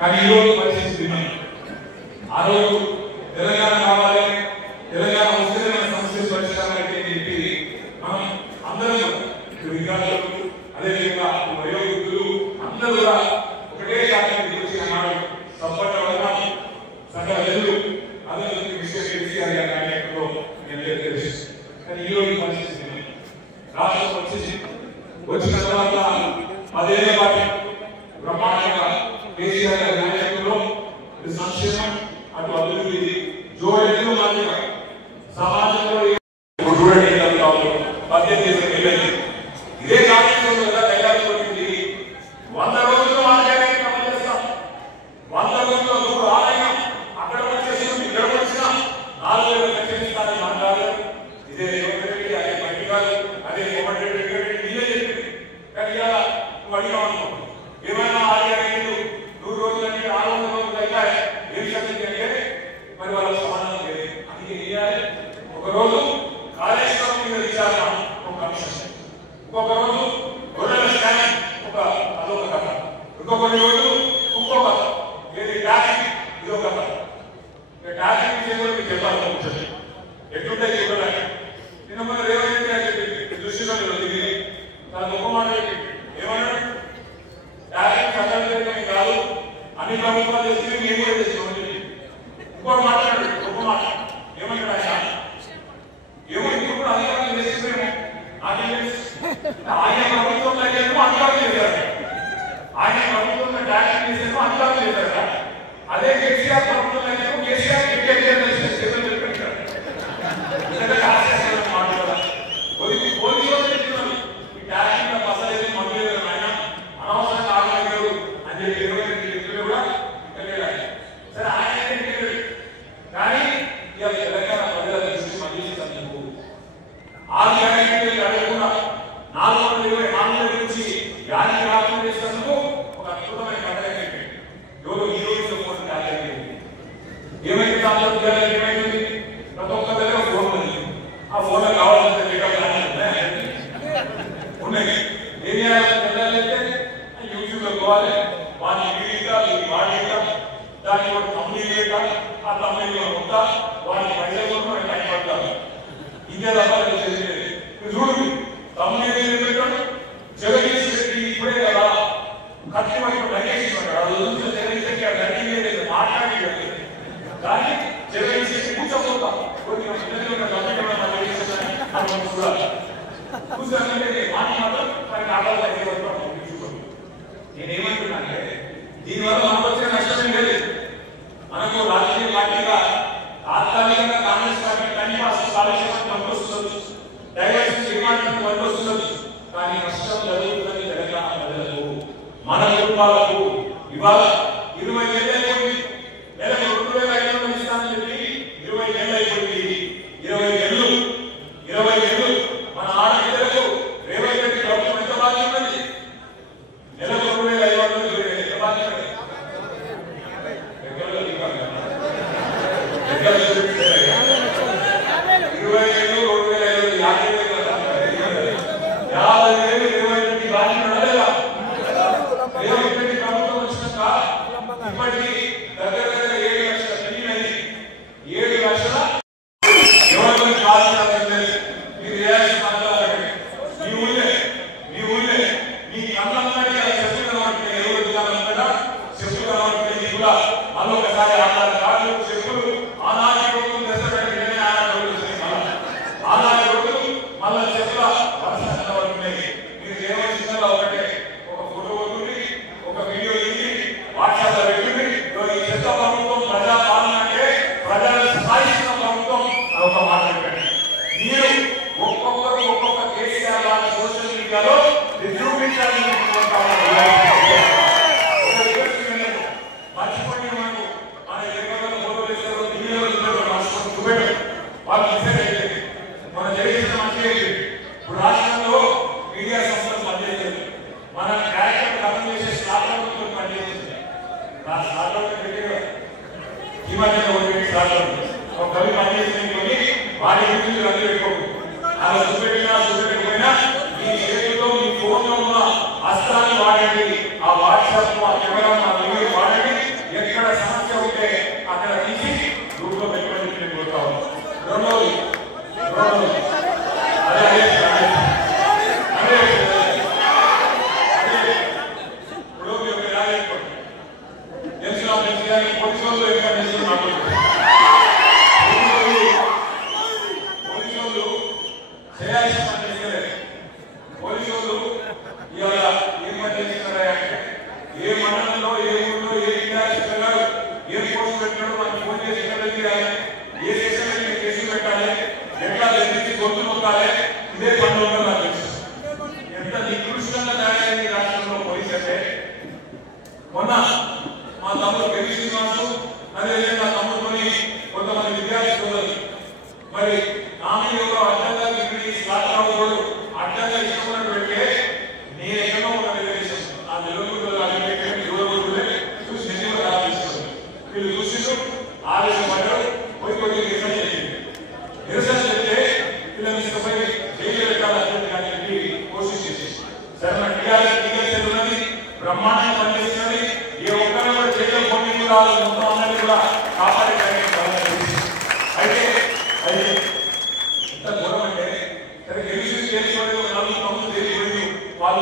కానీ ఈరోజు పరిస్థితి భిన్నం. ఆ రోజు తెలంగాణ కావాలి, తెలంగాణ వస్తే సమస్యలు పరిష్కారం అయితే చెప్పి మనం అందరం విద్యార్థులు అదేవిధంగా వయోవృద్ధులు అందరూ కూడా ఒకటే జాతీయ గురించి అన్నాడు. సపోర్ట్ అవ్వడం సకల వెలుగు అదే విషయం కేసీఆర్ గారి నాయకత్వంలో నేను తెలుసు. కానీ ఈరోజు పరిస్థితి రాష్ట్రం వచ్చిన తర్వాత 10 ఏళ్ల పాటు బ్రహ్మాండంగా కేసీఆర్ గారి నాయకత్వంలో సంక్షేమం అటు అభివృద్ధి జోడెందుకు మాత్రమే సమాజంలో చూడండి 18 ఇదే కాంగ్రెస్ తయారు పడుతుంది. 100 రోజులు మాట్లాడడానికి అమలు చేస్తాం. 100 రోజుల్లో నువ్వు ఆలయం అక్కడ వచ్చేసి ఇక్కడ వచ్చిన 4 ఏళ్ళు ఖచ్చితంగా మాట్లాడారు. ఇదే అదే పట్టికాలు అదే మీరే చెప్పింది. కానీ ఇలా నువ్వు అడిగా అనుకో ఏమైనా ఆలయాలు 100 రోజులకి 600 రోజులు అయితే ఏం శక్తి అంటే మరి వాళ్ళ సమాధానం లేదు. అందుకే ఏం చేయాలి? ఒకరోజు కాళేశ్వరం మీద విచారణ ఒక కమిషన్, ఇంకొక రోజు గొర్రెల స్కానింగ్ అదొక కథ, ఇంకొక రోజు ఇంకొక ఏది ట్యాక్సింగ్ ఇదొక కథ. ట్యాక్సింగ్ విషయం కూడా మీకు చెప్పాలి. కూర్చొని ఎట్లుంటాయి చూడాలి. నిన్న మన రేవంత్ రెడ్డి దృష్టిలో దిగి తన ఒక మాట ఏమన్నాడు? ట్యాక్సింగ్ చట్టాలు కాదు, అన్ని ప్రభుత్వాలు చేసి మేము కూడా చేస్తామని ఇంకోటి మాట్లాడాడు. ఒక మాట ఏమంటాడు ఆయన? ఏమో ఇప్పుడు కూడా అధికారులు చేస్తున్నాము. ఆయన ప్రభుత్వంలో అధికారులు చేశారు, ఆయన ప్రభుత్వంలో ట్యాక్సింగ్ చేసేమో అధికారులు చేశారు. అదే కేసీఆర్ ప్రభుత్వంలో కేసీఆర్ ట్యాక్సింగ్ బస్సు మందు ఆయన అనవసరంగా ఆగలేదు అని చెప్పి 20 వ్యక్తులు కూడా సరే ఆయన కానీ ఇవాళ తెలంగాణ ప్రజల దృష్టి మళ్ళించేందుకు 6 గ్యారెంటీలు అడగకుండా 424 నుంచి 50 రాష్ట్రం చేసినందుకు ఒక అద్భుతమైన పండుగ ఎవరు ఈ రోజు గ్యారెంటీ ఏమైతే దాంట్లో ఏమైంది? ప్రతి ఒక్క దగ్గర ఫోన్ ఉంది. ఆ ఫోన్ కావాల్సిన ఉన్నాయి. ఏం చేయాలంటే యూట్యూబ్ లో పోవాలి, వాడిని వాడిగా దాన్ని ఒక కంపెనీ లేక ఆ కంపెనీలో ఉంటా వాడిని పైసలు టైం పడతారు. ఇంకే రకాలు చేసేది చూడు. కంపెనీ పెట్టాడు జగదీష్ రెడ్డి ఇప్పుడే కదా ఖర్చు వైపు మాట్లాడి కానీ జగదీష్ రెడ్డి కూర్చోపోతాం నేనేమంటున్నానంటే దీనివల్ల మనకు వచ్చిన నష్టం లేదు. మనకు రాజకీయ పార్టీగా తాత్కాలికంగా కాంగ్రెస్ పార్టీ టైం పాస్ కాలుష్యం పనికొస్తుంది, డైవర్సిటీ డిపార్ట్మెంట్ పనికొస్తుంది. కానీ నష్టం జరుగుతున్నది తెలంగాణ ప్రజలకు, మన కుటుంబాలకు. ఇవాళ 20 ఏళ్ళు అయిపోయింది. నెలకు 2500 ఇస్తానని చెప్పి 20 ఏళ్ళు అయిపోయింది. 20 ఏళ్ళు మన ఆడపిల్లలకు రేవంత్ రెడ్డి ప్రభుత్వం ఎంత బాధ్యత ఉన్నది? నెలకు 2500 ఎంత బాధ్యత? 7 లక్షల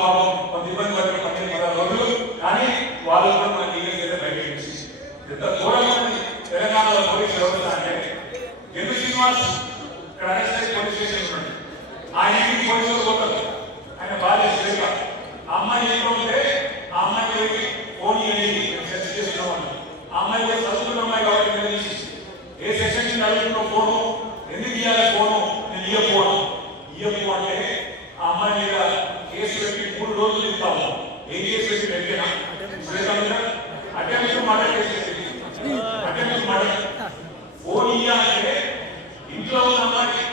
వాళ్ళు పాపం కొంత ఇబ్బంది పడిన 15-16 రోజులు, కానీ వాళ్ళు కూడా మన టీఎస్ అయితే బయటకు వచ్చేసి ఎంత ఘోరంగా తెలంగాణలో పోలీసు వ్యవస్థ అంటే ఎందు శ్రీనివాస్ ఇక్కడ అరెస్ట్ పోలీస్ స్టేషన్ ఉన్నాడు. ఆయన ఇంటికి పోలీసులు పోతారు. ఆయన భార్య శ్రీక ఆ అమ్మాయి ఇంట్లో ఉంటే ఆ అమ్మాయి ఫోన్ అనేది సెర్చ్ చేస్తున్నామని ఆ అమ్మాయి కూడా చదువుకున్న అమ్మాయి కాబట్టి నిలదీసి ఏ సెక్షన్ నుంచి అడుగుతున్న ఫోను ఎందుకు ఇవ్వాలి ఫోను నేను ఇయ్యకు అంటే ఆ అమ్మాయి మీద కేసు పెట్టి 3 రోజులు తింటాము. ఏం కేసు పెట్టి పెట్టినా అటెంప్ట్ మర్డర్ కేసు పెట్టి అటెంప్ట్ మర్డర్ ఫోన్ ఇయ్యాలంటే ఇంట్లో ఉన్న అమ్మాయి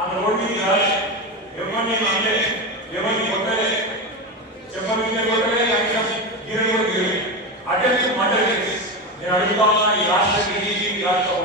ఆమె రోడ్డు మీద రాలి ఎవరిని అంటే ఎవరిని కొట్టలే చెప్పని కొట్టలే కనీసం గిరని కూడా గిరని అటెంప్ట్ మర్డర్ కేసు. నేను అడుగుతా ఉన్నా ఈ రాష్ట్ర డీజీపీ రాష్ట్ర